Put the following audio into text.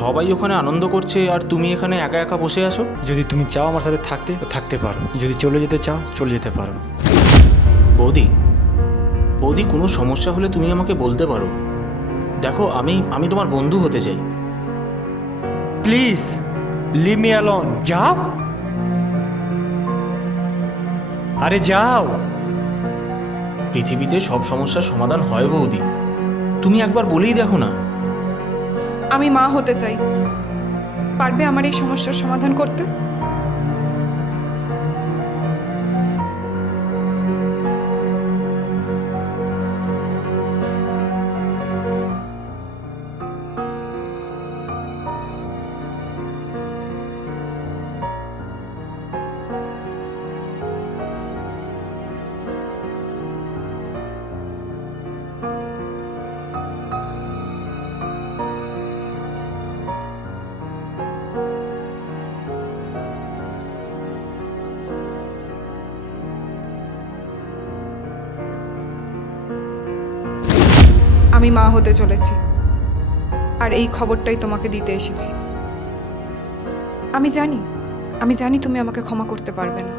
সবাই ওখানে আনন্দ করছে আর তুমি এখানে একা একা বসে আছো। যদি তুমি চাও আমার সাথে থাকতে তো থাকতে পারো, যদি চলে যেতে চাও চলে যেতে পারো। বৌদি, বৌদি, কোনো সমস্যা হলে তুমি আমাকে বলতে পারো। দেখো, আমি তোমার বন্ধু হতে চাই। Please leave me alone. যাও, আরে যাও। পৃথিবীতে সব সমস্যার সমাধান হয় বৌদি, তুমি একবার বলেই দেখো না। আমি মা হতে চাই, পারবে আমার এই সমস্যার সমাধান করতে? আমি মা হতে চলেছি, আর এই খবরটাই তোমাকে দিতে এসেছি। আমি জানি তুমি আমাকে ক্ষমা করতে পারবে না।